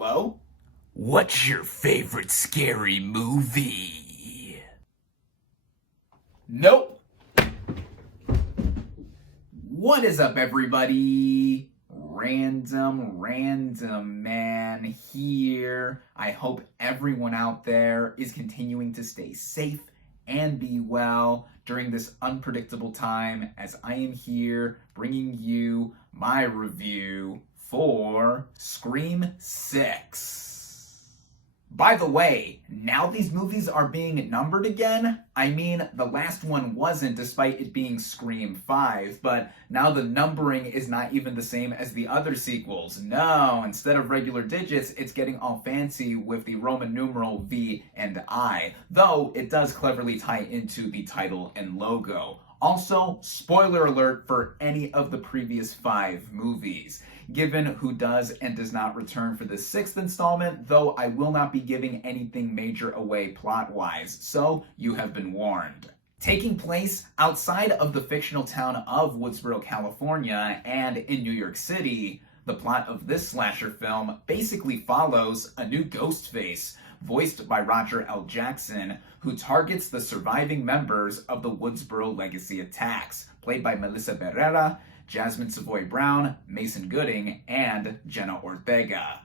Hello? What's your favorite scary movie? Nope. What is up, everybody? Random Man here. I hope everyone out there is continuing to stay safe and be well during this unpredictable time, as I am here bringing you my review for Scream 6. By the way, now these movies are being numbered again. I mean, the last one wasn't, despite it being Scream 5, but now the numbering is not even the same as the other sequels. No, instead of regular digits, it's getting all fancy with the Roman numeral V and I, though it does cleverly tie into the title and logo. Also, spoiler alert for any of the previous 5 movies, given who does and does not return for the 6th installment, though I will not be giving anything major away plot-wise, so you have been warned. Taking place outside of the fictional town of Woodsboro, California, and in New York City, the plot of this slasher film basically follows a new Ghostface, voiced by Roger L. Jackson, who targets the surviving members of the Woodsboro Legacy attacks, played by Melissa Barrera, Jasmine Savoy Brown, Mason Gooding, and Jenna Ortega.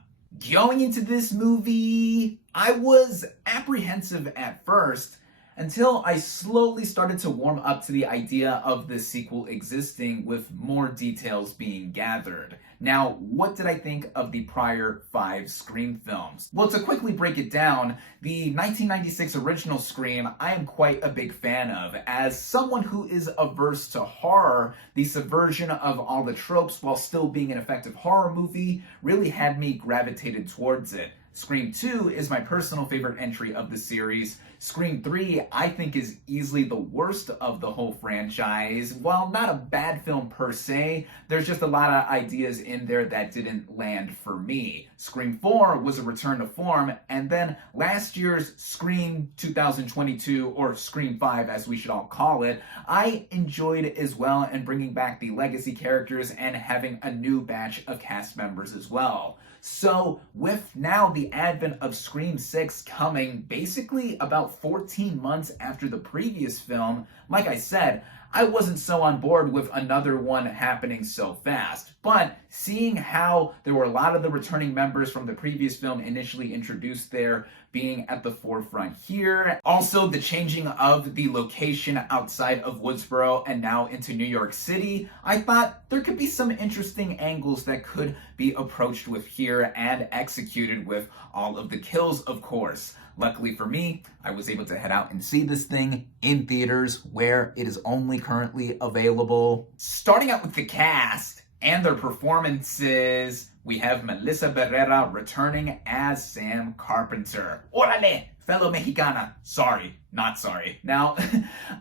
Going into this movie, I was apprehensive at first, until I slowly started to warm up to the idea of this sequel existing with more details being gathered. Now, what did I think of the prior 5 Scream films? Well, to quickly break it down, the 1996 original Scream I am quite a big fan of. As someone who is averse to horror, the subversion of all the tropes while still being an effective horror movie really had me gravitated towards it. Scream 2 is my personal favorite entry of the series. Scream 3, I think, is easily the worst of the whole franchise. While not a bad film per se, there's just a lot of ideas in there that didn't land for me. Scream 4 was a return to form, and then last year's Scream 2022, or Scream 5 as we should all call it, I enjoyed as well, and bringing back the legacy characters and having a new batch of cast members as well. So, with now the advent of Scream 6 coming basically about 14 months after the previous film, like I said, I wasn't so on board with another one happening so fast. But seeing how there were a lot of the returning members from the previous film initially introduced there being at the forefront here, also the changing of the location outside of Woodsboro and now into New York City, I thought there could be some interesting angles that could be approached with here and executed with all of the kills, of course. Luckily for me, I was able to head out and see this thing in theaters where it is only currently available. Starting out with the cast and their performances, we have Melissa Barrera returning as Sam Carpenter. Órale, fellow Mexicana. Sorry, not sorry. Now,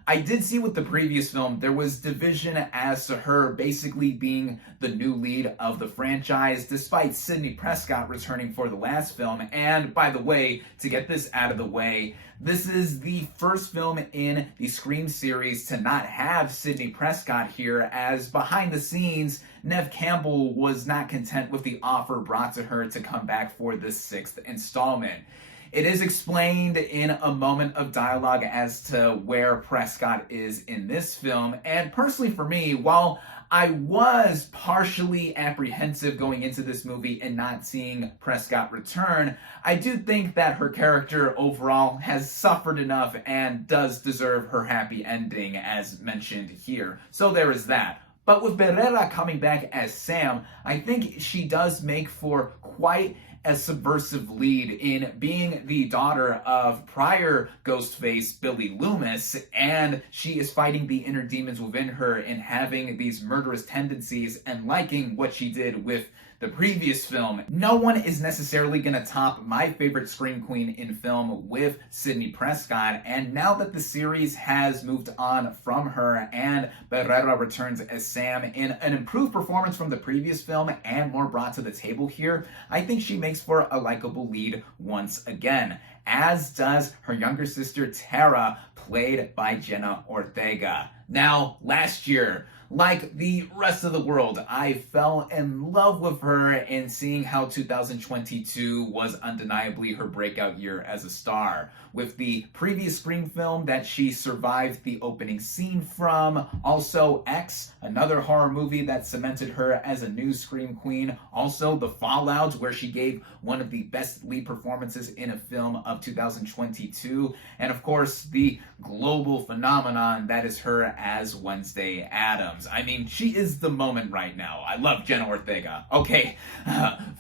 I did see with the previous film, there was division as to her basically being the new lead of the franchise, despite Sidney Prescott returning for the last film. And by the way, to get this out of the way, this is the first film in the Scream series to not have Sidney Prescott here, as behind the scenes, Neve Campbell was not content with the offer brought to her to come back for this 6th installment. It is explained in a moment of dialogue as to where Prescott is in this film, and personally for me, while I was partially apprehensive going into this movie and not seeing Prescott return, I do think that her character overall has suffered enough and does deserve her happy ending, as mentioned here. So there is that. But with Barrera coming back as Sam, I think she does make for quite a subversive lead in being the daughter of prior Ghostface Billy Loomis, and she is fighting the inner demons within her and having these murderous tendencies and liking what she did with the previous film. No one is necessarily going to top my favorite Scream Queen in film with Sidney Prescott, and now that the series has moved on from her and Barrera returns as Sam in an improved performance from the previous film and more brought to the table here, I think she makes for a likable lead once again, as does her younger sister Tara, played by Jenna Ortega. Now, last year, like the rest of the world, I fell in love with her in seeing how 2022 was undeniably her breakout year as a star. With the previous Scream film that she survived the opening scene from, also X, another horror movie that cemented her as a new Scream queen, also The Fallout, where she gave one of the best lead performances in a film of 2022, and of course the global phenomenon that is her as Wednesday Addams. I mean, she is the moment right now. I love Jenna Ortega. Okay,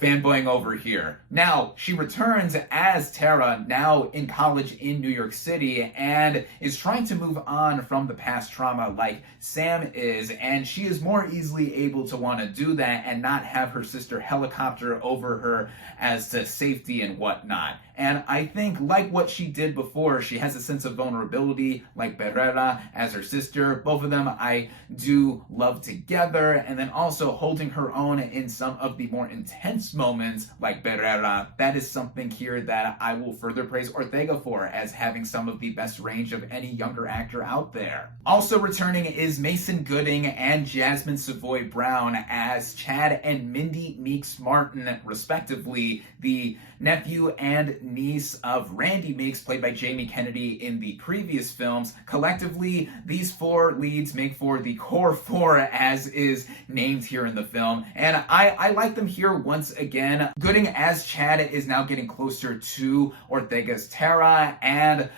fanboying over here. Now, she returns as Tara, now in college in New York City, and is trying to move on from the past trauma like Sam is, and she is more easily able to want to do that and not have her sister helicopter over her as to safety and whatnot. And I think, like what she did before, she has a sense of vulnerability, like Barrera as her sister. Both of them I do love together, and then also holding her own in some of the more intense moments, like Barrera. That is something here that I will further praise Ortega for, as having some of the best range of any younger actor out there. Also returning is Mason Gooding and Jasmine Savoy Brown as Chad and Mindy Meeks Martin, respectively, the nephew and niece of Randy Meeks, played by Jamie Kennedy in the previous films. Collectively, these four leads make for the core four, as is named here in the film, and I like them here once again. Gooding as Chad is now getting closer to Ortega's Tara, and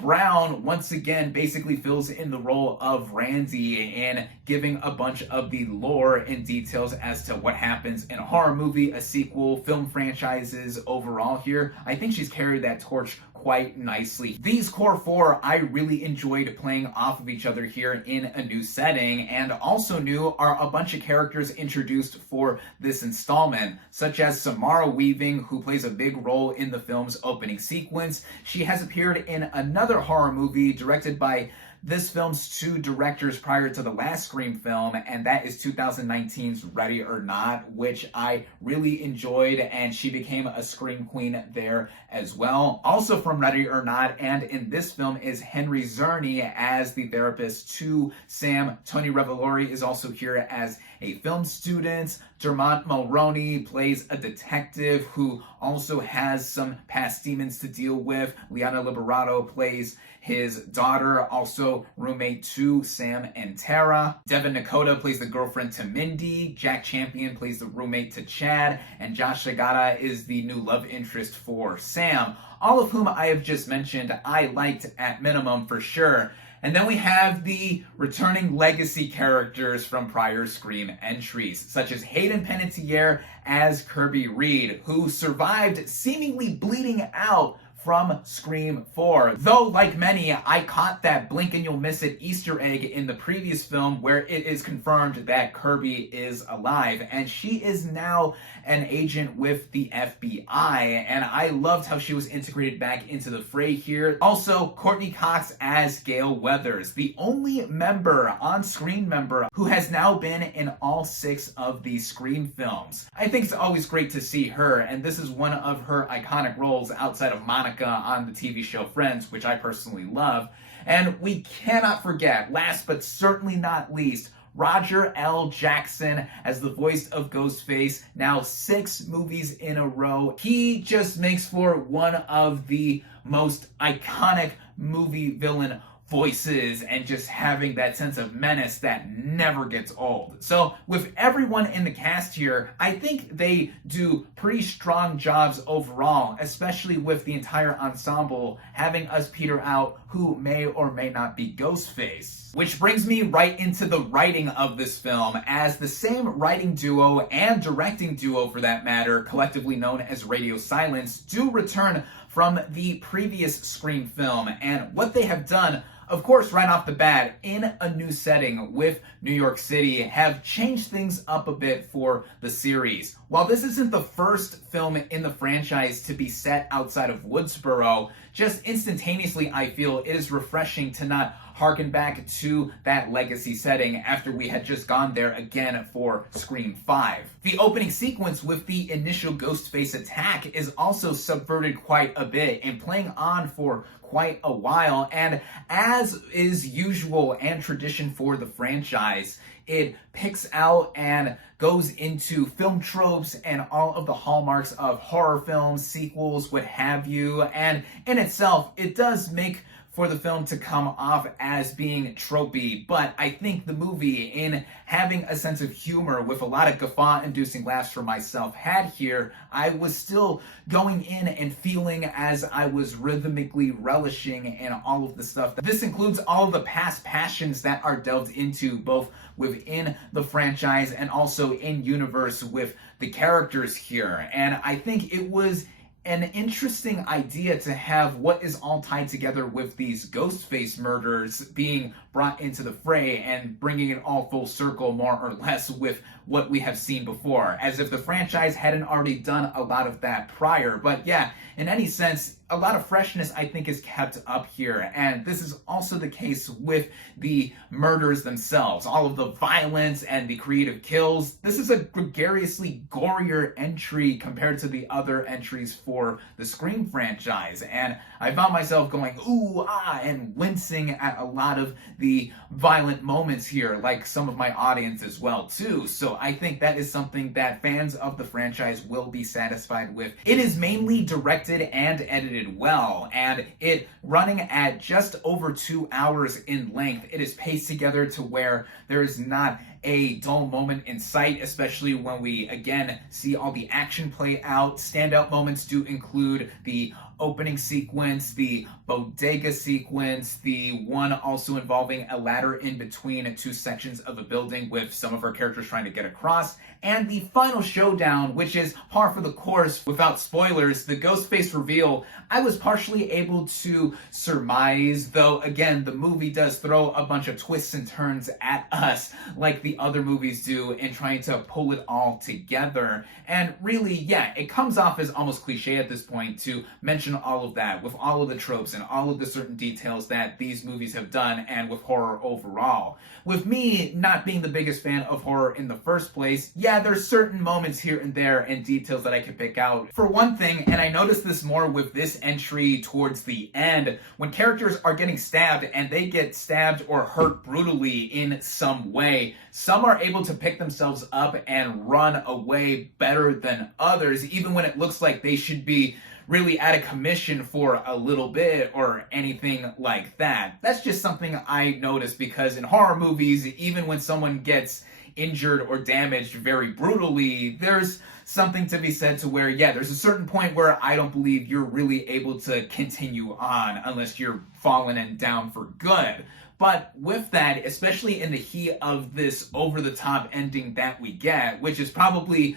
Brown once again basically fills in the role of Randy in giving a bunch of the lore and details as to what happens in a horror movie, a sequel, film franchises overall here. I think she's carried that torch quite nicely. These core four I really enjoyed playing off of each other here in a new setting, and also new are a bunch of characters introduced for this installment, such as Samara Weaving, who plays a big role in the film's opening sequence. She has appeared in another horror movie directed by this film's two directors prior to the last Scream film, and that is 2019's Ready or Not, which I really enjoyed, and she became a Scream queen there as well. Also from Ready or Not, and in this film, is Henry Czerny as the therapist to Sam. Tony Revolori is also here as a film student. Dermot Mulroney plays a detective who also has some past demons to deal with. Liana Liberato plays his daughter, also roommate to Sam and Tara. Devin Nakota plays the girlfriend to Mindy. Jack Champion plays the roommate to Chad. And Josh Sagata is the new love interest for Sam. All of whom I have just mentioned I liked at minimum for sure. And then we have the returning legacy characters from prior Scream entries, such as Hayden Panettiere as Kirby Reed, who survived seemingly bleeding out from Scream 4. Though, like many, I caught that blink and you'll miss it Easter egg in the previous film where it is confirmed that Kirby is alive, and she is now an agent with the FBI, and I loved how she was integrated back into the fray here. Also, Courtney Cox as Gail Weathers, the only on-screen member who has now been in all 6 of these Scream films. I think it's always great to see her, and this is one of her iconic roles outside of Monica on the TV show Friends, which I personally love. And we cannot forget, last but certainly not least, Roger L. Jackson as the voice of Ghostface, now 6 movies in a row. He just makes for one of the most iconic movie villain voices, and just having that sense of menace that never gets old. So with everyone in the cast here, I think they do pretty strong jobs overall, especially with the entire ensemble having us peter out who may or may not be Ghostface. Which brings me right into the writing of this film, as the same writing duo and directing duo for that matter, collectively known as Radio Silence, do return from the previous Scream film, and what they have done, of course, right off the bat, in a new setting with New York City, have changed things up a bit for the series. While this isn't the first film in the franchise to be set outside of Woodsboro, just instantaneously I feel it is refreshing to not harken back to that legacy setting after we had just gone there again for Scream 5. The opening sequence with the initial Ghostface attack is also subverted quite a bit and playing on for quite a while, and as is usual and tradition for the franchise, it picks out and goes into film tropes and all of the hallmarks of horror films, sequels, what have you, and in itself, it does make for the film to come off as being tropey, but I think the movie, in having a sense of humor with a lot of guffaw-inducing laughs for myself had here, I was still going in and feeling as I was rhythmically relishing in all of the stuff. This includes all of the past passions that are delved into both within the franchise and also in universe with the characters here, and I think it was an interesting idea to have what is all tied together with these Ghostface murders being brought into the fray and bringing it all full circle more or less with what we have seen before, as if the franchise hadn't already done a lot of that prior. But yeah, in any sense, a lot of freshness I think is kept up here, and this is also the case with the murders themselves, all of the violence and the creative kills. This is a gregariously gorier entry compared to the other entries for the Scream franchise, and I found myself going ooh, ah, and wincing at a lot of the violent moments here, like some of my audience as well too. So I think that is something that fans of the franchise will be satisfied with. It is mainly directed and edited well, and it running at just over 2 hours in length, it is paced together to where there is not a dull moment in sight, especially when we again see all the action play out. Standout moments do include the opening sequence, the bodega sequence, the one also involving a ladder in between two sections of a building with some of our characters trying to get across, and the final showdown, which is par for the course. Without spoilers, the Ghostface reveal, I was partially able to surmise, though again, the movie does throw a bunch of twists and turns at us, like the other movies do, in trying to pull it all together. And really, yeah, it comes off as almost cliche at this point to mention all of that, with all of the tropes and all of the certain details that these movies have done, and with horror overall. With me not being the biggest fan of horror in the first place, yeah, there's certain moments here and there and details that I could pick out. For one thing, and I noticed this more with this entry towards the end, when characters are getting stabbed and they get stabbed or hurt brutally in some way, some are able to pick themselves up and run away better than others, even when it looks like they should be really out of commission for a little bit or anything like that. That's just something I noticed, because in horror movies, even when someone gets injured or damaged very brutally, there's something to be said to where, yeah, there's a certain point where I don't believe you're really able to continue on unless you're fallen and down for good. But with that, especially in the heat of this over-the-top ending that we get, which is probably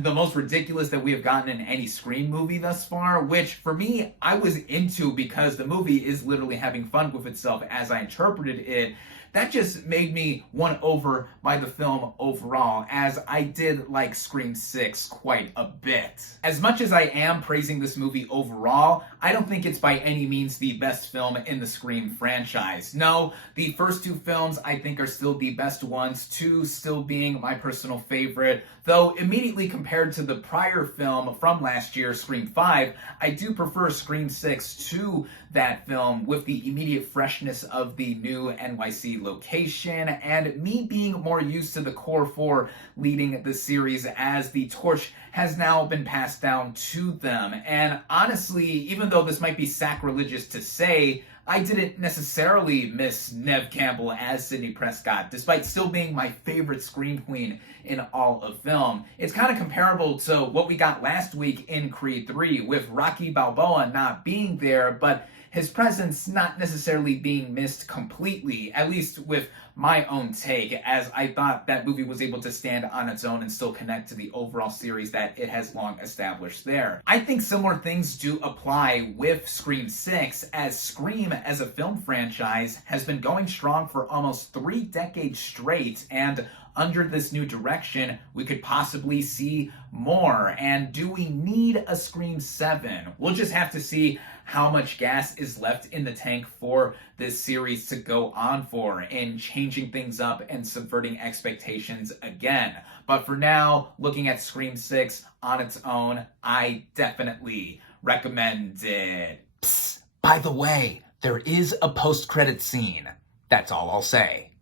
the most ridiculous that we have gotten in any Scream movie thus far, which for me, I was into because the movie is literally having fun with itself as I interpreted it. That just made me won over by the film overall, as I did like Scream 6 quite a bit. As much as I am praising this movie overall, I don't think it's by any means the best film in the Scream franchise. No, the first two films I think are still the best ones, 2 still being my personal favorite, though immediately compared to the prior film from last year, Scream 5, I do prefer Scream 6 to that film, with the immediate freshness of the new NYC location, and me being more used to the core 4 leading the series, as the torch has now been passed down to them. And honestly, even though this might be sacrilegious to say, I didn't necessarily miss Neve Campbell as Sidney Prescott, despite still being my favorite Scream Queen in all of film. It's kind of comparable to what we got last week in Creed 3, with Rocky Balboa not being there, but his presence not necessarily being missed completely, at least with my own take, as I thought that movie was able to stand on its own and still connect to the overall series that it has long established there. I think similar things do apply with Scream 6, as Scream as a film franchise has been going strong for almost 3 decades straight, and under this new direction, we could possibly see more. And do we need a Scream 7? We'll just have to see how much gas is left in the tank for this series to go on for, and changing things up and subverting expectations again. But for now, looking at Scream 6 on its own, I definitely recommend it. Psst, by the way, there is a post-credit scene. That's all I'll say.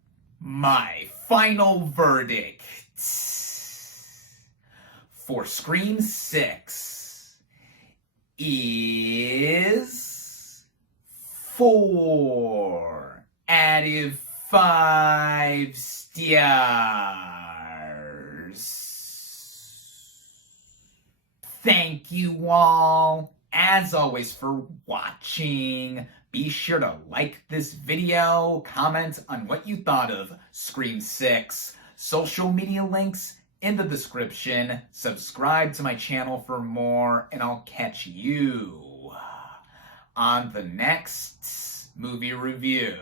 My final verdict for Scream 6 is 4 out of 5 stars. Thank you all, as always, for watching. Be sure to like this video, comment on what you thought of Scream 6, social media links in the description, subscribe to my channel for more, and I'll catch you on the next movie review.